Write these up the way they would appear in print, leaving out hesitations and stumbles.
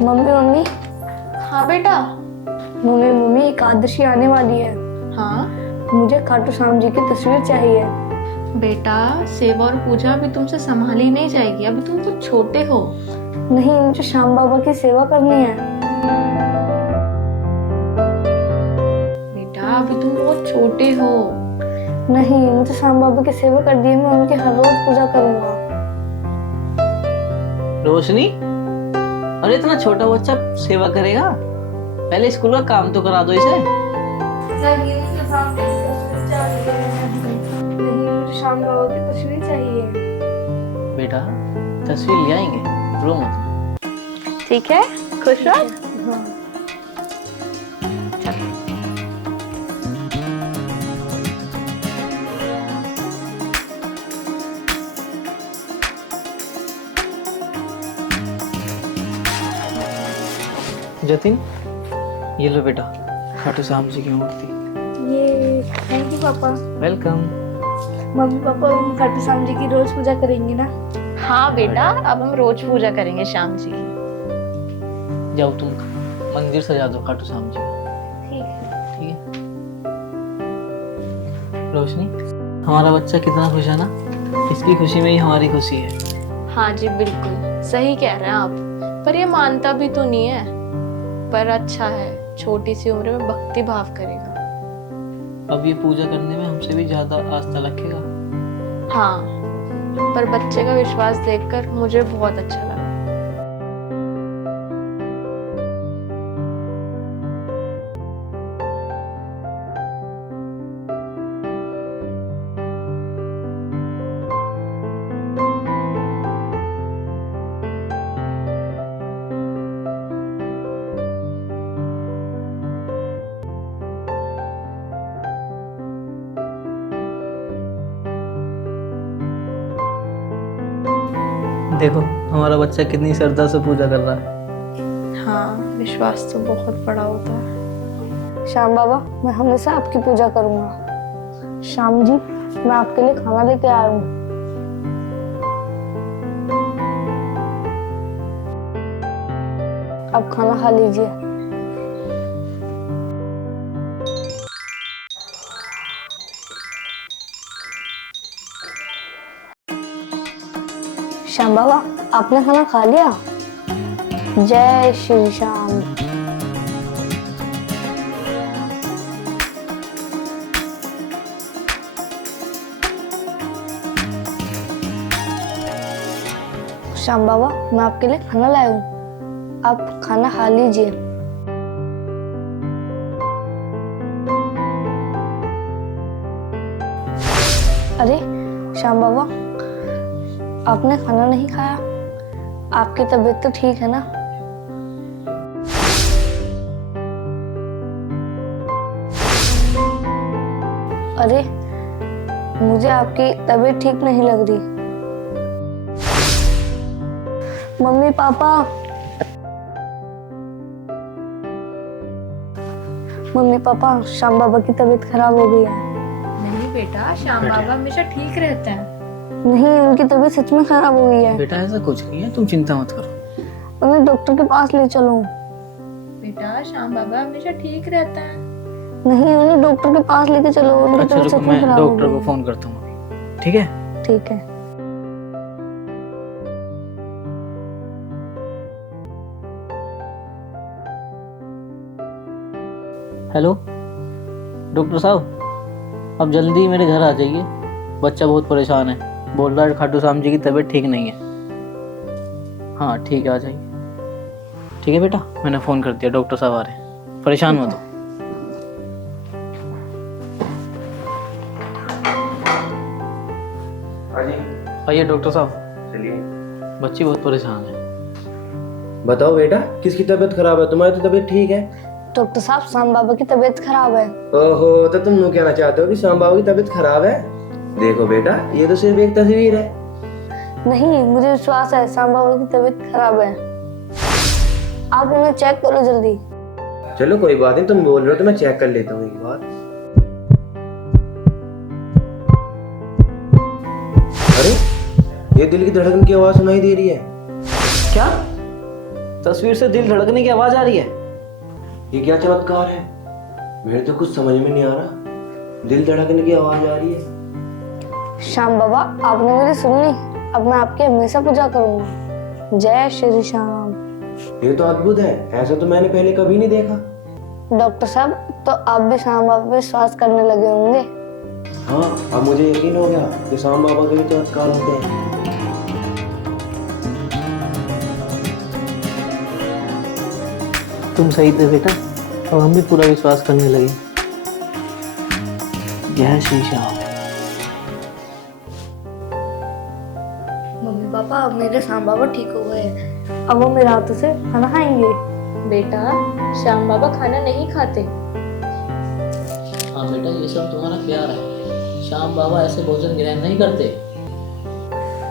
Mummy mummy हाँ बेटा। Mummy mummy Ekadashi आने वाली है। हाँ मुझे खाटू श्याम जी की तस्वीर चाहिए। बेटा, सेवा और पूजा अभी तुमसे संभाली नहीं जाएगी, अभी तुम कुछ छोटे हो। नहीं, मुझे श्याम बाबा की सेवा करनी है। बेटा अभी तुम बहुत छोटे हो। नहीं, मुझे श्याम बाबा की सेवा कर दी है, मैं उनकी हर रोज पूजा करूंगा। रोशनी, अरे इतना छोटा बच्चा सेवा करेगा? पहले स्कूल का काम तो करा दो इसे। नहीं, मुझे श्याम बाबा की तस्वीर चाहिए। बेटा तस्वीर ले आएंगे, रो मत। ठीक है, खुश रहो। हाँ। जतिन, ये लो बेटा, खाटू श्याम जी की मूर्ति। ये थैंक यू पापा। वेलकम। मम्मी पापा हम खाटू श्याम जी की रोज पूजा करेंगे ना? हाँ बेटा, अब हम रोज पूजा करेंगे श्याम जी की। जाओ तुम मंदिर सजा दो खाटू श्याम जी का। ठीक है। ठीक है रोशनी, हमारा बच्चा कितना खुश है ना, इसकी खुशी में ही हमारी खुशी है। हाँ जी बिल्कुल सही कह रहे हैं आप, पर ये मानता भी तो नहीं है। पर अच्छा है, छोटी सी उम्र में भक्ति भाव करेगा। अब ये पूजा करने में हमसे भी ज्यादा आस्था रखेगा। हाँ, पर बच्चे का विश्वास देखकर मुझे बहुत अच्छा लगा। देखो हमारा बच्चा कितनी श्रद्धा से पूजा कर रहा है। हाँ, विश्वास तो बहुत बड़ा होता है। श्याम बाबा, मैं हमेशा आपकी पूजा करूंगा। श्याम जी, मैं आपके लिए खाना लेके आया हूँ। आप खाना खा लीजिए। श्याम बाबा, आपने खाना खा लिया? जय श्री श्याम। श्याम बाबा, मैं आपके लिए खाना लाया हूँ, आप खाना खा लीजिए। अरे श्याम बाबा, आपने खाना नहीं खाया? आपकी तबीयत तो ठीक है ना? अरे मुझे आपकी तबीयत ठीक नहीं लग रही। Mummy papa, mummy papa, Shyam बाबा की तबीयत खराब हो गई है। नहीं बेटा, श्याम बाबा हमेशा ठीक रहते हैं। नहीं, उनकी तबीयत सच में खराब हो गई है। बेटा ऐसा कुछ नहीं है, तुम चिंता मत करो। उन्हें डॉक्टर के पास ले चलो। बेटा श्याम बाबा हमेशा ठीक रहते हैं। नहीं, उन्हें डॉक्टर के पास लेके चलो, उनकी अच्छा तबीयत रुको, सच में मैं खराब हो डॉक्टर गई को है। फोन करता हूँ अभी। ठीक है। ठीक है। हेलो डॉक्टर साहब, अब जल्दी मेरे घर आ जाइए, बच्चा बहुत परेशान है, बोल रहा है खाटू श्याम जी की तबीयत ठीक नहीं है। हाँ ठीक है, आ जाइए। ठीक है बेटा, मैंने फ़ोन कर दिया, डॉक्टर साहब आ रहे हैं, परेशान मत हो। आइए डॉक्टर साहब। चलिए। बच्ची बहुत परेशान है। बताओ बेटा, किसकी तबीयत खराब है? तुम्हारी तो तबीयत ठीक है। डॉक्टर साहब, श्याम बाबा की तबीयत खराब है। ओहो, तो तुम यूं कहना चाहते हो कि श्याम बाबू की तबीयत खराब है? देखो बेटा, ये तो सिर्फ एक तस्वीर है। नहीं, मुझे विश्वास है श्याम बाबा की तबीयत खराब है। आप उन्हें चेक करो जल्दी। चलो कोई बात नहीं, तुम बोल रहे हो तो मैं चेक कर लेता हूँ एक बार। अरे, ये दिल की धड़कन की आवाज सुनाई दे रही है। क्या? तस्वीर से दिल धड़कने की आवाज आ रही है। ये क्या चमत्कार है? मेरे तो कुछ समझ में नहीं आ रहा। दिल धड़कने की आवाज आ रही है। श्याम बाबा, आपने मेरी सुनी। अब मैं आपकी हमेशा पूजा करूंगा। जय श्री श्याम। ये तो अद्भुत है, ऐसा तो मैंने पहले कभी नहीं देखा। डॉक्टर साहब, तो आप भी श्याम बाबा पे विश्वास करने लगे होंगे। हाँ, अब मुझे यकीन हो गया कि श्याम बाबा के भी चमत्कार होते हैं। तुम सही थे बेटा, अब हम भी पूरा विश्वास करने लगे। जय श्री श्याम। मम्मी पापा, अब मेरे श्याम बाबा ठीक हो गए हैं। अब वो मेरे हाथों से खाना खाएंगे। बेटा, श्याम बाबा खाना नहीं खाते। हाँ बेटा, ये सब तुम्हारा प्यार है। श्याम बाबा ऐसे भोजन ग्रहण नहीं करते।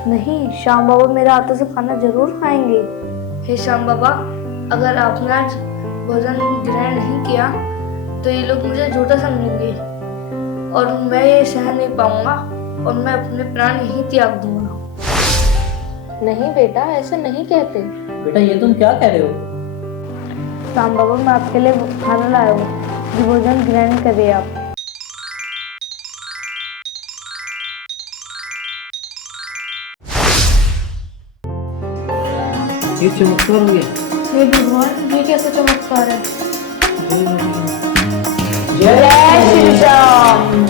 नहीं, श्याम बाबा मेरे हाथों से खाना जरूर खाएंगे। हे श्याम बाबा, अगर आपने आज भोजन ग्रहण नहीं किया तो ये लोग मुझे झूठा समझेंगे और मैं ये सहन नहीं पाऊंगा और मैं अपने प्राण यहीं त्याग दूंगा। नहीं बेटा, ऐसे नहीं कहते। बेटा, ये तुम क्या कह रहे हो? श्याम बाबा, मैं आपके लिए खाना लाया हूँ, ये भोजन ग्रहण करिए आप। ये चमत्कार हो गया। हे भगवान, ये कैसा चमत्कार है? जय श्री राम।